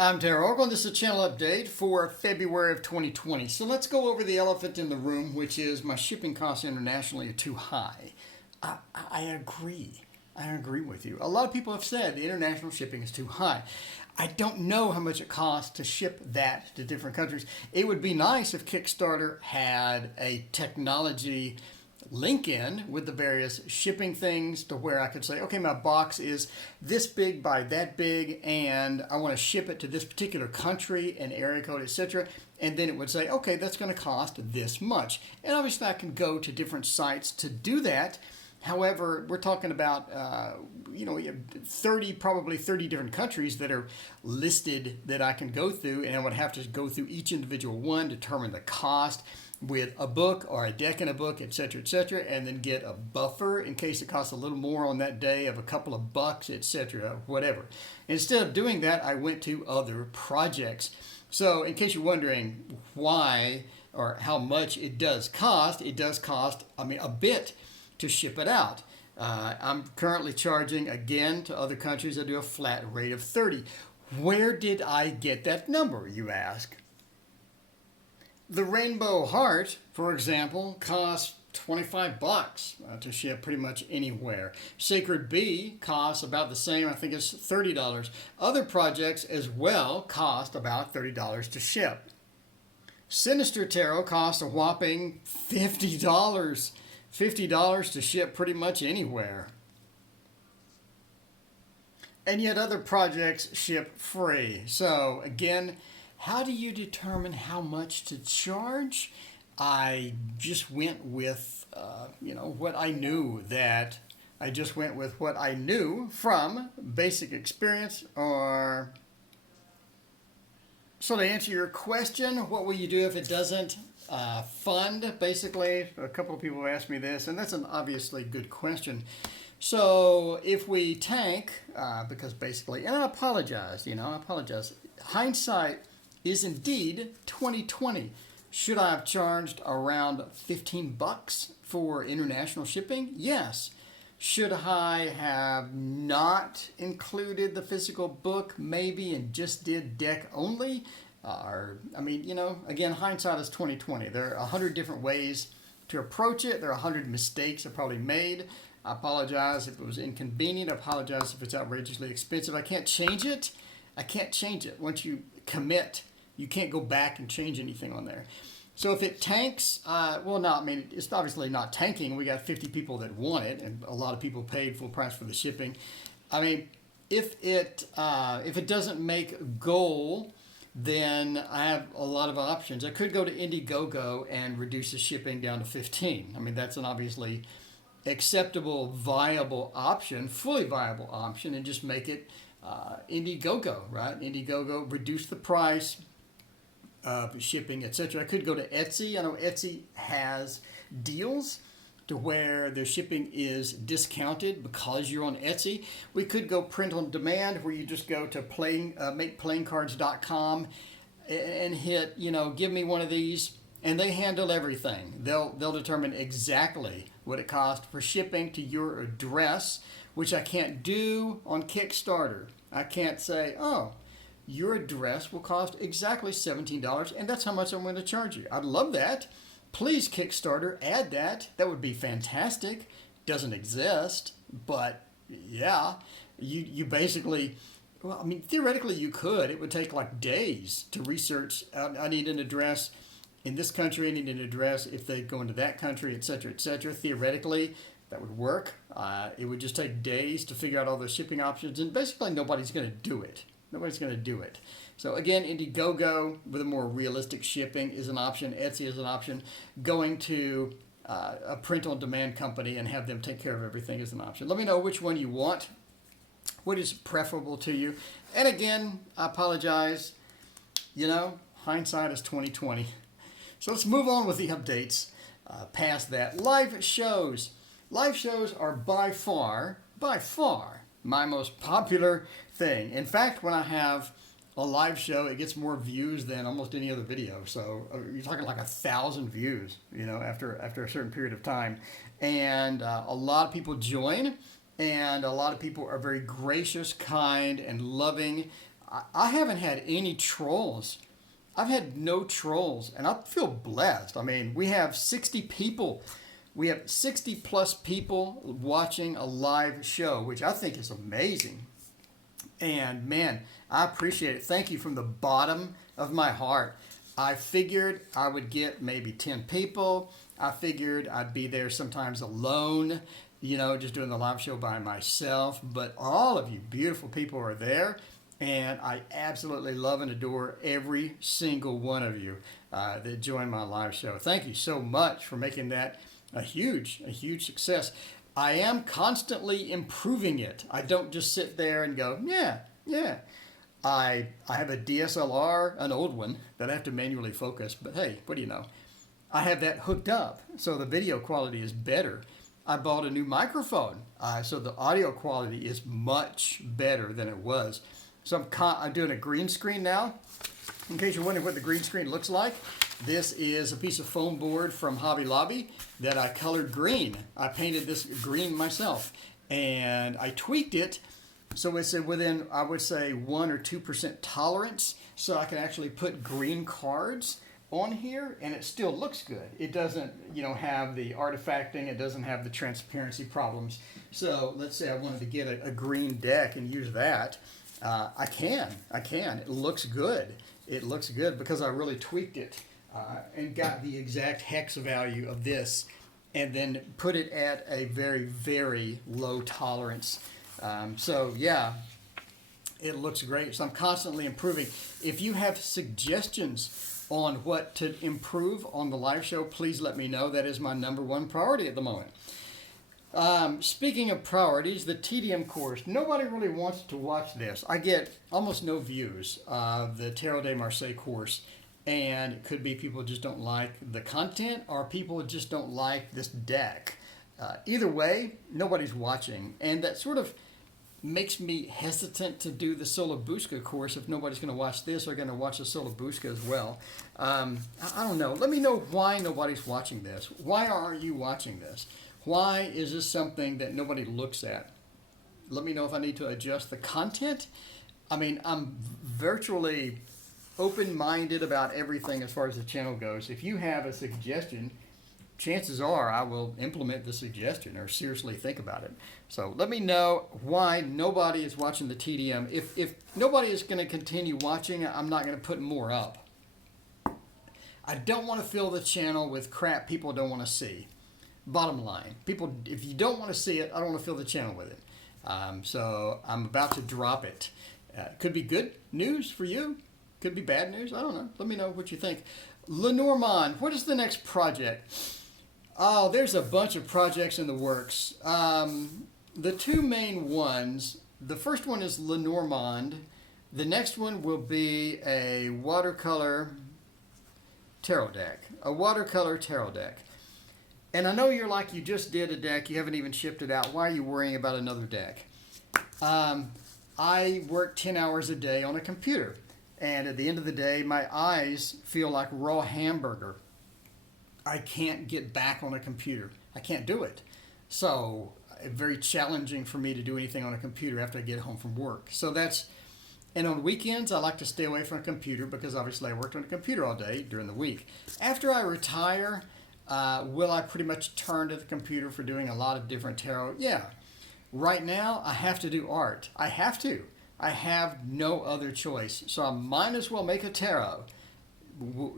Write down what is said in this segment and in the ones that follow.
I'm Tara Oracle, and this is a channel update for February of 2020. So let's go over the elephant in the room, which is my shipping costs internationally are too high. I agree. I agree with you. A lot of people have said the international shipping is too high. I don't know how much it costs to ship that to different countries. It would be nice if Kickstarter had a technology link in with the various shipping things to where I could say, okay, my box is this big by that big, and I want to ship it to this particular country and area code, etc. And then it would say, okay, that's going to cost this much. And obviously I can go to different sites to do that. However, we're talking about, 30 different countries that are listed that I can go through, and I would have to go through each individual one, determine the cost with a book or a deck in a book, etc., and then get a buffer in case it costs a little more on that day of a couple of bucks, etc., whatever. Instead of doing that, I went to other projects. So in case you're wondering why or how much it does cost a bit to ship it out. I'm currently charging, again, to other countries, I do a flat rate of 30. Where did I get that number, you ask? The Rainbow Heart, for example, costs 25 bucks to ship pretty much anywhere. Sacred Bee costs about the same, I think it's $30. Other projects as well cost about $30 to ship. Sinister Tarot costs a whopping $50. $50 to ship pretty much anywhere. And yet other projects ship free. So again, how do you determine how much to charge? I just went with, what I knew what I knew from basic experience. Or so to answer your question, what will you do if it doesn't fund? Basically, a couple of people have asked me this, and that's an obviously good question. So if we tank, because basically, and I apologize, hindsight is indeed 2020. Should I have charged around 15 bucks for international shipping? Yes. Should I have not included the physical book maybe and just did deck only? Again, hindsight is 2020. There are 100 different ways to approach it. There are 100 mistakes I probably made. I apologize if it was inconvenient. I apologize if it's outrageously expensive. I can't change it. Once you commit, you can't go back and change anything on there. So if it tanks, it's obviously not tanking. We got 50 people that want it, and a lot of people paid full price for the shipping. If it doesn't make goal, then I have a lot of options. I could go to Indiegogo and reduce the shipping down to 15. That's an obviously acceptable, viable option, fully viable option, and just make it Indiegogo, right? Indiegogo, reduce the price of shipping, etc. I could go to Etsy. I know Etsy has deals to where their shipping is discounted because you're on Etsy. We could go print on demand, where you just go to makeplayingcards.com and hit, give me one of these, and they handle everything. They'll determine exactly what it costs for shipping to your address, which I can't do on Kickstarter. I can't say, oh, your address will cost exactly $17, and that's how much I'm going to charge you. I'd love that. Please, Kickstarter, add that. That would be fantastic. Doesn't exist, but yeah, you basically, theoretically you could. It would take like days to research. I need an address in this country. I need an address if they go into that country, etc., etc. Theoretically, that would work. It would just take days to figure out all the shipping options, and basically nobody's going to do it. So again, Indiegogo with a more realistic shipping is an option. Etsy is an option. Going to a print-on-demand company and have them take care of everything is an option. Let me know which one you want. What is preferable to you? And again, I apologize. Hindsight is 2020. So let's move on with the updates past that. Live shows. Live shows are by far my most popular thing. In fact, when I have a live show, it gets more views than almost any other video. So you're talking like 1,000 views, after a certain period of time. And a lot of people join, and a lot of people are very gracious, kind, and loving. I haven't had any trolls. I've had no trolls, and I feel blessed. I mean, we have 60 people. We have 60 plus people watching a live show, which I think is amazing. And man, I appreciate it. Thank you from the bottom of my heart. I figured I would get maybe 10 people. I figured I'd be there sometimes alone, just doing the live show by myself. But all of you beautiful people are there. And I absolutely love and adore every single one of you that join my live show. Thank you so much for making that a huge success. I am constantly improving it. I don't just sit there and go, yeah. I have a DSLR, an old one, that I have to manually focus. But hey, what do you know? I have that hooked up, so the video quality is better. I bought a new microphone, so the audio quality is much better than it was. So I'm doing a green screen now. In case you're wondering what the green screen looks like, this is a piece of foam board from Hobby Lobby that I colored green. I painted this green myself, and I tweaked it so it's within, I would say, 1 or 2% tolerance, so I can actually put green cards on here, and it still looks good. It doesn't, have the artifacting. It doesn't have the transparency problems. So let's say I wanted to get a green deck and use that. I can. It looks good. It looks good because I really tweaked it and got the exact hex value of this and then put it at a very, very low tolerance. So yeah, it looks great. So I'm constantly improving. If you have suggestions on what to improve on the live show, please let me know. That is my #1 priority at the moment. Speaking of priorities, the TDM course, nobody really wants to watch this. I get almost no views of the Tarot de Marseille course, and it could be people just don't like the content or people just don't like this deck. Either way, nobody's watching, and that sort of makes me hesitant to do the Solabuska course if nobody's going to watch this or going to watch the Solabuska as well. I don't know. Let me know why nobody's watching this. Why aren't you watching this? Why is this something that nobody looks at? Let me know if I need to adjust the content. I mean, I'm virtually open-minded about everything as far as the channel goes. If you have a suggestion, chances are I will implement the suggestion or seriously think about it. So let me know why nobody is watching the TDM. If nobody is going to continue watching, I'm not going to put more up. I don't want to fill the channel with crap people don't want to see. Bottom line, people, if you don't want to see it, I don't want to fill the channel with it. So I'm about to drop it. Could be good news for you. Could be bad news. I don't know. Let me know what you think. Lenormand, what is the next project? Oh, there's a bunch of projects in the works. The two main ones, the first one is Lenormand. The next one will be a watercolor tarot deck. A watercolor tarot deck. And I know you're like, you just did a deck, you haven't even shipped it out. Why are you worrying about another deck? I work 10 hours a day on a computer. And at the end of the day, my eyes feel like raw hamburger. I can't get back on a computer. I can't do it. So very challenging for me to do anything on a computer after I get home from work. So that's, and on weekends, I like to stay away from a computer because obviously I worked on a computer all day during the week. After I retire, will I pretty much turn to the computer for doing a lot of different tarot? Yeah. Right now, I have to do art. I have to. I have no other choice. So I might as well make a tarot.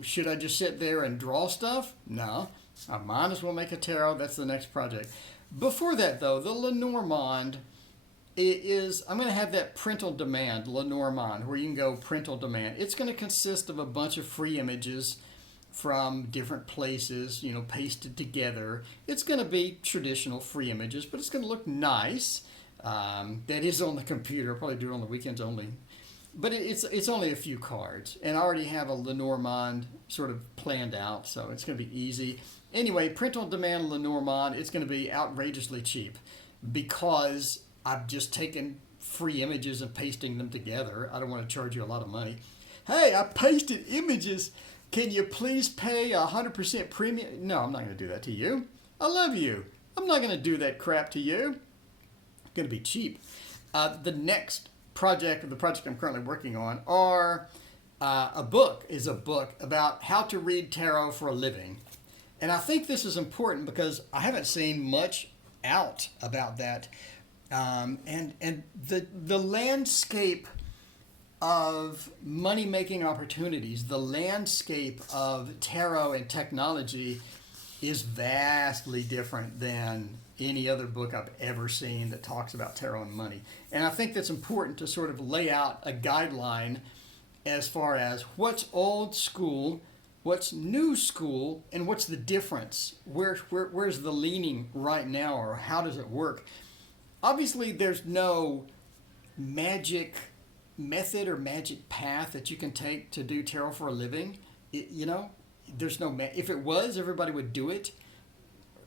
Should I just sit there and draw stuff? No. I might as well make a tarot. That's the next project. Before that, though, the Lenormand is, I'm going to have that print on demand, Lenormand, where you can go print on demand. It's going to consist of a bunch of free images from different places, pasted together. It's going to be traditional free images, but it's going to look nice. That is on the computer. I'll probably do it on the weekends only. But it's only a few cards. And I already have a Lenormand sort of planned out, so it's going to be easy. Anyway, print on demand Lenormand, it's going to be outrageously cheap because I've just taken free images and pasting them together. I don't want to charge you a lot of money. Hey, I pasted images. Can you please pay 100% premium? No, I'm not going to do that to you. I love you. I'm not going to do that crap to you. It's going to be cheap. The next project, or the project I'm currently working on, are a book about how to read tarot for a living. And I think this is important because I haven't seen much out about that. And the landscape of money-making opportunities, the landscape of tarot and technology is vastly different than any other book I've ever seen that talks about tarot and money. And I think that's important to sort of lay out a guideline as far as what's old school, what's new school, and what's the difference. Where's the leaning right now, or how does it work? Obviously, there's no magic method or magic path that you can take to do tarot for a living. There's no, if it was, everybody would do it,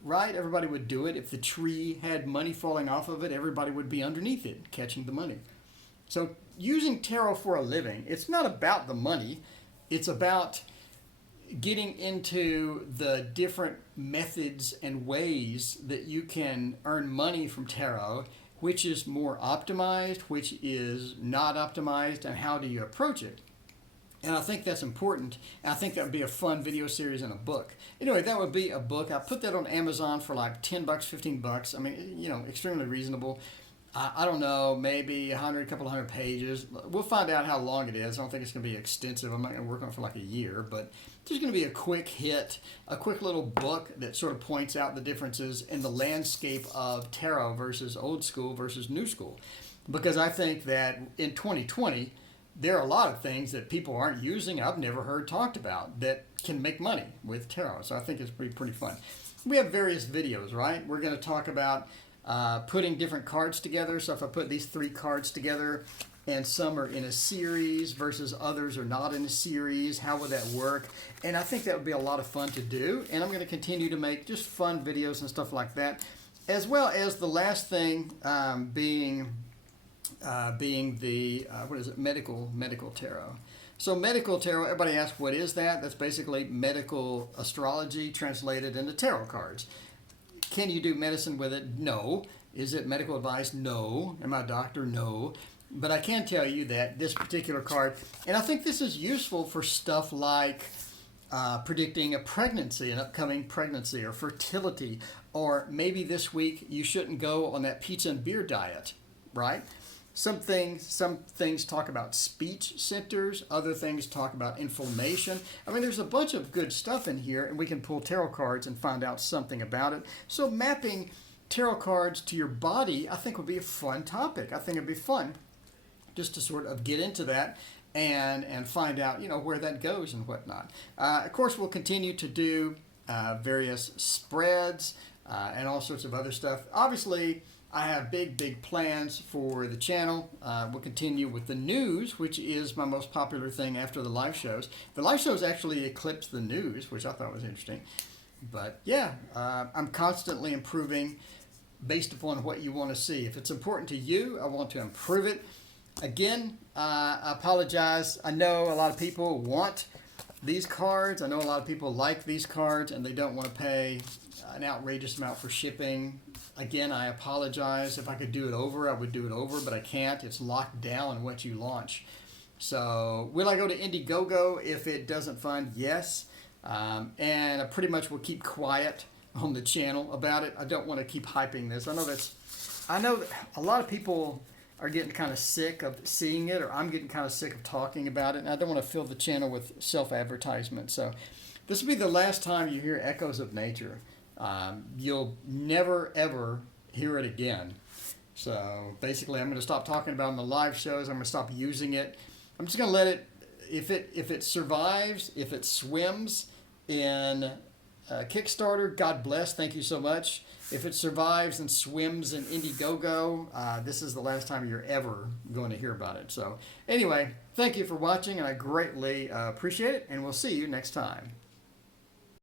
right? Everybody would do it. If the tree had money falling off of it, everybody would be underneath it, catching the money. So using tarot for a living, it's not about the money. It's about getting into the different methods and ways that you can earn money from tarot, which is more optimized, which is not optimized, and how do you approach it. And I think that's important. And I think that would be a fun video series and a book. Anyway, that would be a book. I put that on Amazon for like $10, $15. I mean, extremely reasonable. I don't know, maybe a couple hundred pages. We'll find out how long it is. I don't think it's going to be extensive. I'm not going to work on it for like a year, but it's just going to be a quick hit, a quick little book that sort of points out the differences in the landscape of tarot versus old school versus new school. Because I think that in 2020, there are a lot of things that people aren't using, I've never heard talked about, that can make money with tarot. So I think it's pretty fun. We have various videos, right? We're going to talk about putting different cards together. So if I put these 3 cards together and some are in a series versus others are not in a series, how would that work? And I think that would be a lot of fun to do. And I'm going to continue to make just fun videos and stuff like that, as well as the last thing being the medical tarot. So medical tarot, everybody asks, what is that? That's basically medical astrology translated into tarot cards. Can you do medicine with it? No. Is it medical advice? No. Am I a doctor? No. But I can tell you that this particular card, and I think this is useful for stuff like predicting a pregnancy, an upcoming pregnancy, or fertility, or maybe this week you shouldn't go on that pizza and beer diet, right? Some things talk about speech centers, other things talk about inflammation. I mean, there's a bunch of good stuff in here, and we can pull tarot cards and find out something about it. So mapping tarot cards to your body, I think, would be a fun topic. I think it'd be fun just to sort of get into that and find out, where that goes and whatnot. Of course, we'll continue to do various spreads and all sorts of other stuff. Obviously, I have big plans for the channel. We'll continue with the news, which is my most popular thing after the live shows. The live shows actually eclipse the news, which I thought was interesting. But yeah, I'm constantly improving based upon what you want to see. If it's important to you, I want to improve it. Again, I apologize. I know a lot of people want these cards. I know a lot of people like these cards and they don't want to pay an outrageous amount for shipping. Again, I apologize. If I could do it over, I would do it over, but I can't. It's locked down once you launch. So will I go to Indiegogo if it doesn't fund? Yes. And I pretty much will keep quiet on the channel about it. I don't want to keep hyping this. I know that a lot of people are getting kind of sick of seeing it, or I'm getting kind of sick of talking about it, and I don't want to fill the channel with self-advertisement. So this will be the last time you hear Echoes of Nature. You'll never, ever hear it again. So basically, I'm going to stop talking about it on the live shows. I'm going to stop using it. I'm just going to let it, if it survives, if it swims in Kickstarter, God bless, thank you so much. If it survives and swims in Indiegogo, this is the last time you're ever going to hear about it. So anyway, thank you for watching, and I greatly appreciate it, and we'll see you next time.